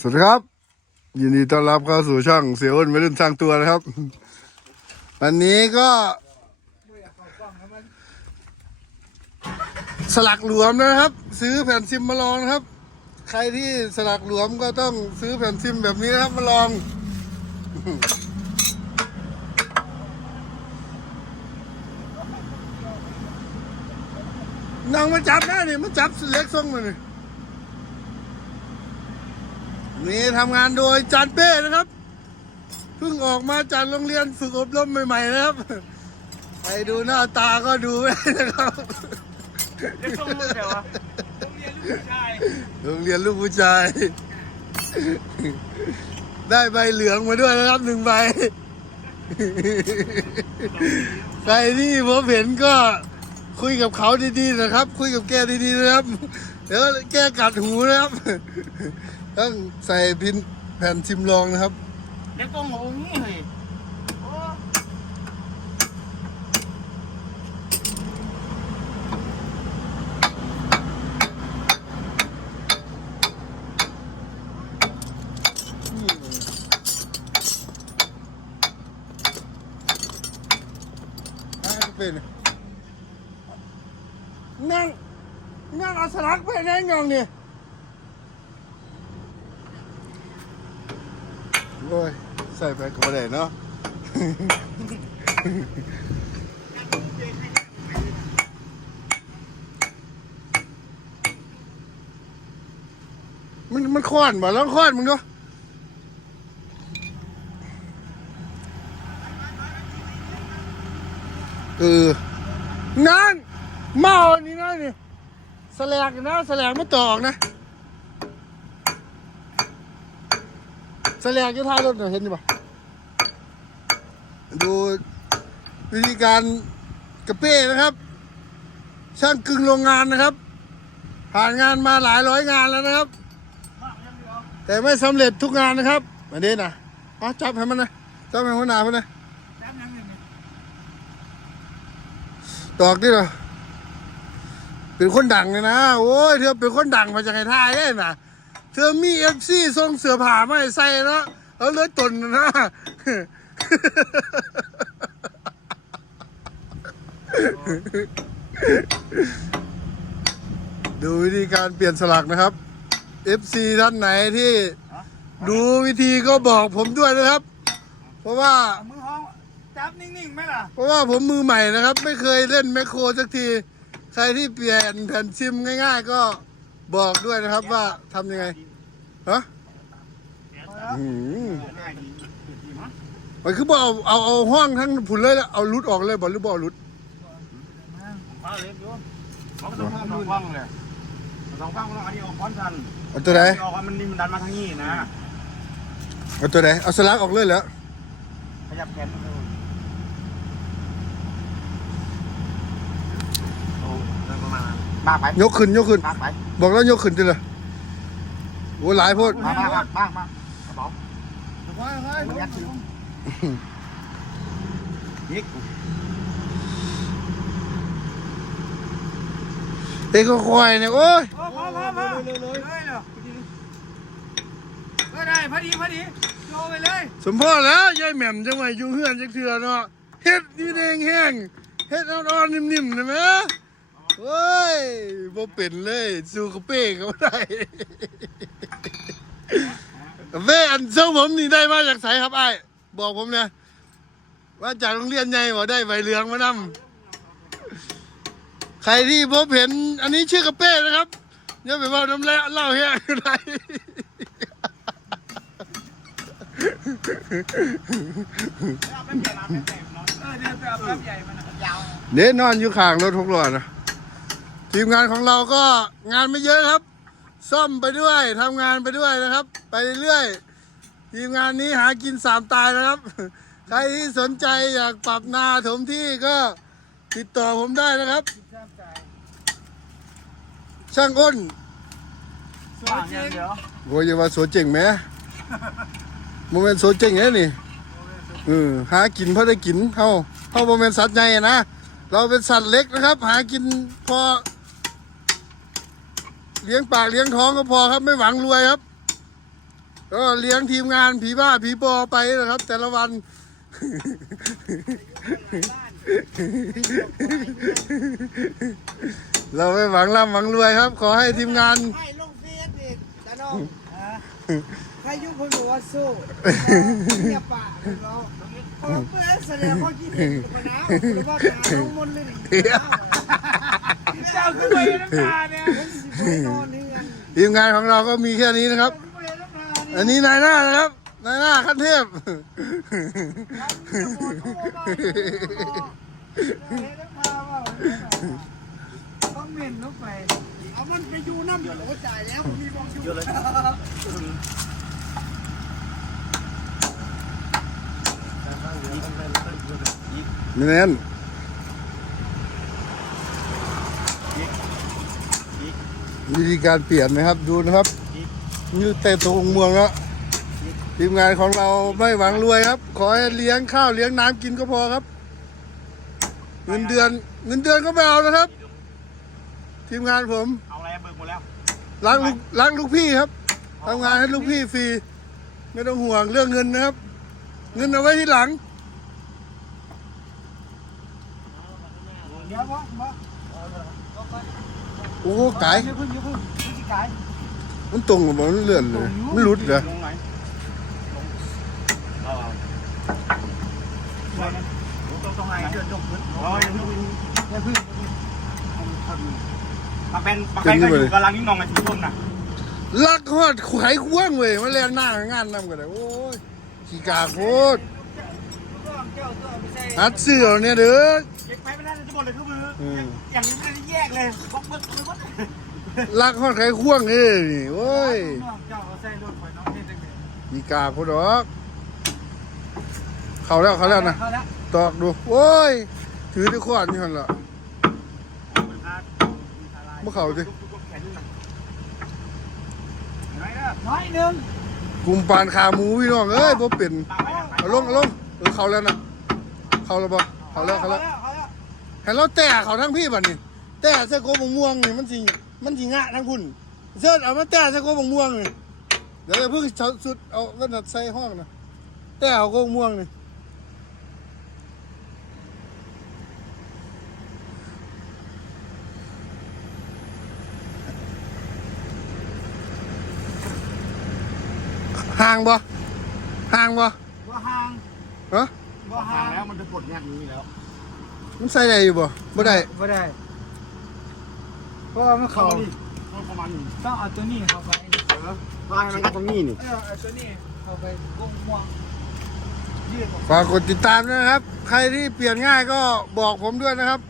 สวัสดีครับ ยินดีต้อนรับเข้าสู่ช่องเสียอ้นไม่รุ่นสร้างตัวนะครับ วันนี้ก็สลักหลวมนะครับ ซื้อแผ่นซิมมาลองนะครับ ใครที่สลักหลวมก็ต้องซื้อแผ่นซิมแบบนี้นะครับมาลองน้องมาจับนะนี่มาจับเล็กส่งมานี่ นี่ทำงานโดยจานเป้นะครับเพิ่งออกมาจากโรงเรียนฝึกอบรมใหม่ๆนะครับ ไปดูหน้าตาก็ดูไม่ได้นะครับเรียกส่งลูกเดี๋ยววะผมเรียนลูกผู้ชายโรงเรียนลูกผู้ชาย ได้ใบเหลืองมาด้วยนะครับหนึ่งใบ ใครที่ผมเห็นก็คุยกับเขาดีๆนะครับ คุยกับแกดีๆนะครับ เดี๋ยวแกกัดหูนะครับ ต้องใส่พินแผ่นซิมลองนะครับเรียกส่งของนี้เลยโอ้อ่าเป็นนั่งนั่งเอาสลักไปนั่งยองนี่ โอ้ยใส่ไปก็ไม่ได้เนาะมันมันคอนบ่แลองค้อนมึงดูเออนั่นเมาอันนี้นะนี่แสลกนะแสลกไม่ตอกนะ แสลกจะท่ารถน่ะเห็นอยู่ปะดูวิธีการกระเป้นะครับ ช่างกึ่งโรงงานนะครับ ผ่านงานมาหลายร้อยงานแล้วนะครับ แต่ไม่สำเร็จทุกงานนะครับมาเด่นนะเอจับให้มันนะจับให้หัวหน้ามันนะจับยังไงเนี่ยตอกดิเหรอเป็นคนดังเลยนะ โอ้ยเธอเป็นคนดังมาจากไหนท่ายได้นะ เธอมีเอฟซีส่งเสือผ่ามาให้ใส่เนาะเอาเลือดตนนะดูวิธีการเปลี่ยนสลักนะครับ FC ท่านไหนที่ดูวิธีก็บอกผมด้วยนะครับ เพราะว่าเอามือห้องจับนิ่งๆไหมล่ะ เพราะว่าผมมือใหม่นะครับ ไม่เคยเล่นแมคโครสักที ใครที่เปลี่ยนแผ่นซิมง่าย ๆ ก็ บอกด้วยนะครับว่าทำยังไงฮะอืมมันคือบอกเอาเอาเอาห้องทั้งผุนเลยแล้วเอารุดออกเลยบอกหรือบอกรุดมาเล็กอยู่เขาก็ต้องทำสองฟังเลยสองฟังก็ต้องเอาที่ออกพร้อมกันเอาตัวไหนที่ออกมันนี่มันดันมาทางนี้นะเอาตัวไหนเอาสลักออกเลยเหรอขยับแขนมันดูโอ้เรื่องประ มาณนั้นมากไปยกขึ้นยกขึ้น มากไปบอกแล้วยกขึ้นดิเลยโอ้หลายโพดมามากมากมากมากกระเป๋ายัดถึงยิกเอ้ก็ควายเนี่ยโอ้ยพอพอพอพอเลยเลยเลยเหรอก็ได้พอดีพอดีโยไปเลยสมพ่อแล้วยายแหม่มจังไงอยู่เฮือนจังเถื่อเนาะเฮ็ดนี่แดงแห้งเฮ็ดอ่อนๆนิ่มๆได้ไหม โอ้ยบ่เป็นเลยสู้กับเป้ก็บ่ได้เว้อันเซาผมนี่ได้มาจากไสครับไอ้ายบอกผมเนี่ยว่าจากโรงเรียนใหญ่บ่ได้ใบเหลืองมานำใครที่พบเห็น อันนี้ชื่อกระเป้นะครับอย่าไปว่าน้ำแล้วเล่าแห้งอะไรเน้นนอนอยู่ข้างรถหกล้อนะ ทีมงานของเราก็งานไม่เยอะครับ ซ่อมไปด้วยทำงานไปด้วยนะครับ ไปเรื่อยๆทีมงานนี้หากินสามตายนะครับ ใครที่สนใจอยากปรับนาถมที่ก็ติดต่อผมได้นะครับ ช่างอ้นสวยจริงเดี๋ยวโอ้ยอย่าว่าโสเจ๋งไหมโมเมนต์โสเจ๋งไงนี่เออหากินเพราะได้กินเฮาเฮาโมเมนต์สัตว์ใหญ่นะเราเป็นสัตว์เล็กนะครับ หากินพอ เลี้ยงปากเลี้ยงท้องก็พอครับ ไม่หวังรวยครับ ก็เลี้ยงทีมงานผีบ้าผีบอไปนะครับ แต่ละวันเราไม่หวังร่ำหวังรวยครับ ขอให้ทีมงาน ให้ลงเฟซดิตาน้องใครยุ่งคนบอกว่าสู้เนี่ยป่าเราผมเพื่อแสดงความคิดเห็นกับนะหรือว่าตาลงมนเลยนี่เจ้าขึ้นไปน้ำตาเนี่ย ทีมงานของเราก็มีแค่นี้นะครับ อันนี้นายหน้านะครับ นายหน้าขั้นเทพต้องเม่นลงไป เอามันไปอยู่น้ำอยู่หัวใจแล้วมีบองอยู่เลยนี่แน่น วิธีการเปลี่ยนนะครับดูนะครับนี่เตะตรงเมืองแล้วทีมงานของเราไม่หวังรวยครับ ขอให้เลี้ยงข้าวเลี้ยงน้ำกินก็พอครับ เงินเดือน เงินเดือนก็ไม่เอานะครับ ทีมงานผมเอาอะไรเบิกหมดแล้วรักลูกรักลูกพี่ครับทำงานให้ลูกพี่ฟรีไม่ต้องห่วงเรื่องเงินนะครับ เงินเอาไว้ที่หลังเดี๋ยวบ่บ่ โอ้ไก่อย่าเพิ่งอย่าเพิ่งอย่าสิกายมันตรงกับมันเลื่อนเลยมันหลุดเหรอลงไหนลงอาเอาไรงตรงไหนเดินยกพื้นโอ้ยอย่าเพิ่งปากเป็นปากเป็นก็อยู่กำลังนิ่งนองไอ้ถุงลมน่ะลักฮอดไขควงเว้ยมาแลนหน้างานนำกันเลยโอ้ยขี้กาโคตรนัดเสือเนี่ยเด้อ ไปไม่ได้จะหมดเลยคือมืออืมอย่างนี้ไม่ได้แยกเลยบล็อกเบิกมือวัดลักฮอดไขควงเอ้ยนี่โอ้ยน้องเจ้าเอาใส่รถข่อยน้องเฮ็ดจังได๋ขี้กากโคตรดอก เข้าแล้วเข้าแล้วนะ เข้าแล้วตอกดูโอ้ย ถือที่ขวานนี่หันละ มาเข้าดิน้อยหนึงกลุ่มปานขาหมูพี่น้องเอ้ยบ่เป็นเอาลงเอาลงเออเข้าแล้วนะ เข้าแล้วบ่เข้าแล้วเข้าแล้วเข้าแล้ว ให้เราแต่เขาทั้งพี่บัดนี้แต่ใส่โกบม่วงนี่มันสิมันสิงะทั้งคุณเชิญเอามาแต่ใส่โกบม่วงนี่เดี๋ยวจะเพิ่งเช้าสุดเอาวันนัดใส่ห้องนะแต่เอาโกบม่วงนี่ห่างบ่ห่างบ่บ่ห่างฮะบ่ห่างแล้วมันจะปลดแงกนี้แล้ว มันใส่ได้อยู่บ่บ่ได้บ่ได้ เพราะว่ามันเข้าเข้านี่ประมาณนี้ต้องเอาตัวนี้เข้าไปเออว่าให้มันก็ตรงนี้นี่เออเอาตัวนี้เข้าไปกงม่วงยืดออก ฝากกดติดตามด้วยนะครับ ใครที่เปลี่ยนง่ายก็บอกผมด้วยนะครับ